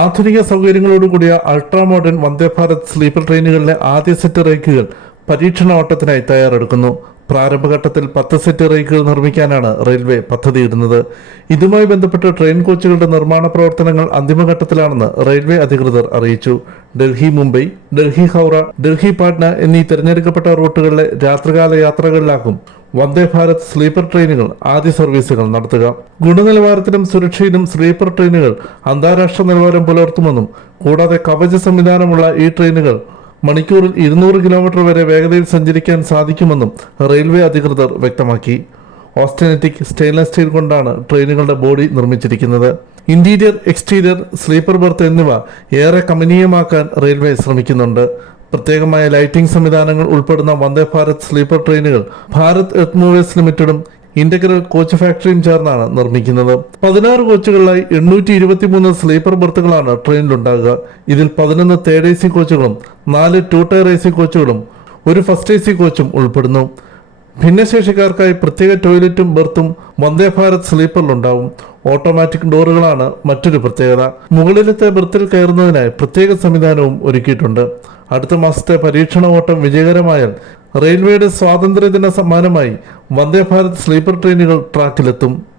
ആധുനിക സൗകര്യങ്ങളോടുകൂടിയ ultra modern Vande Bharat sleeper ട്രെയിനുകളിലെ ആദ്യ set റേക്കുകൾ പരീക്ഷണ ഓട്ടത്തിനായി തയ്യാറെടുക്കുന്നു. പ്രാരംഭഘട്ടത്തിൽ പത്ത് സെറ്റ് റേക്കുകൾ നിർമ്മിക്കാനാണ് റെയിൽവേ പദ്ധതിയിടുന്നത്. ഇതുമായി ബന്ധപ്പെട്ട് ട്രെയിൻ കോച്ചുകളുടെ നിർമ്മാണ പ്രവർത്തനങ്ങൾ അന്തിമഘട്ടത്തിലാണെന്ന് റെയിൽവേ അധികൃതർ അറിയിച്ചു. ഡൽഹി മുംബൈ ഡൽഹി ഹൗറ ഡൽഹി പാട്ന എന്നീ തിരഞ്ഞെടുക്കപ്പെട്ട റൂട്ടുകളിലെ രാത്രികാല യാത്രകളിലാകും വന്ദേ ഭാരത് സ്ലീപ്പർ ട്രെയിനുകൾ ആദ്യ സർവീസുകൾ നടത്തുക. ഗുണനിലവാരത്തിനും സുരക്ഷയിലും സ്ലീപ്പർ ട്രെയിനുകൾ അന്താരാഷ്ട്ര നിലവാരം പുലർത്തുമെന്നും കൂടാതെ കവച സംവിധാനമുള്ള ഈ ട്രെയിനുകൾ മണിക്കൂറിൽ ഇരുന്നൂറ് കിലോമീറ്റർ വരെ വേഗതയിൽ സഞ്ചരിക്കാൻ സാധിക്കുമെന്നും റെയിൽവേ അധികൃതർ വ്യക്തമാക്കി. ഓസ്റ്റനറ്റിക് സ്റ്റെയിൻലെസ് സ്റ്റീൽ കൊണ്ടാണ് ട്രെയിനുകളുടെ ബോഡി നിർമ്മിച്ചിരിക്കുന്നത്. ഇന്റീരിയർ എക്സ്റ്റീരിയർ സ്ലീപ്പർ ബർത്ത് എന്നിവ ഏറെ കമനീയമാക്കാൻ റെയിൽവേ ശ്രമിക്കുന്നുണ്ട്. പ്രത്യേകമായ ലൈറ്റിംഗ് സംവിധാനങ്ങൾ ഉൾപ്പെടുന്ന വന്ദേ ഭാരത് സ്ലീപ്പർ ട്രെയിനുകൾ ഭാരത് എർത്ത് മൂവേഴ്സ് ലിമിറ്റഡും ഇന്റഗ്രൽ കോച്ച് ഫാക്ടറിയും ചേർന്നാണ് നിർമ്മിക്കുന്നത്. പതിനാറ് കോച്ചുകളിലായി എണ്ണൂറ്റി ഇരുപത്തിമൂന്ന് സ്ലീപ്പർ ബർത്തുകളാണ് ട്രെയിനിലുണ്ടാകുക. ഇതിൽ പതിനൊന്ന് തേർഡ് എ സി കോച്ചുകളും നാല് ടു ടയർ എ സി കോച്ചുകളും ഒരു ഫസ്റ്റ് എ സി കോച്ചും ഉൾപ്പെടുന്നു. ഭിന്നശേഷിക്കാർക്കായി പ്രത്യേക ടോയ്ലറ്റും ബെർത്തും വന്ദേ ഭാരത് സ്ലീപ്പറിലുണ്ടാവും. ഓട്ടോമാറ്റിക് ഡോറുകളാണ് മറ്റൊരു പ്രത്യേകത. മുകളിലത്തെ ബെർത്തിൽ കയറുന്നതിനായി പ്രത്യേക സംവിധാനവും ഒരുക്കിയിട്ടുണ്ട്. അടുത്ത മാസത്തെ പരീക്ഷണ ഓട്ടം വിജയകരമായാൽ റെയിൽവേയുടെ സ്വാതന്ത്ര്യദിന സമ്മാനമായി വന്ദേ ഭാരത് സ്ലീപ്പർ ട്രെയിനുകൾ ട്രാക്കിലെത്തും.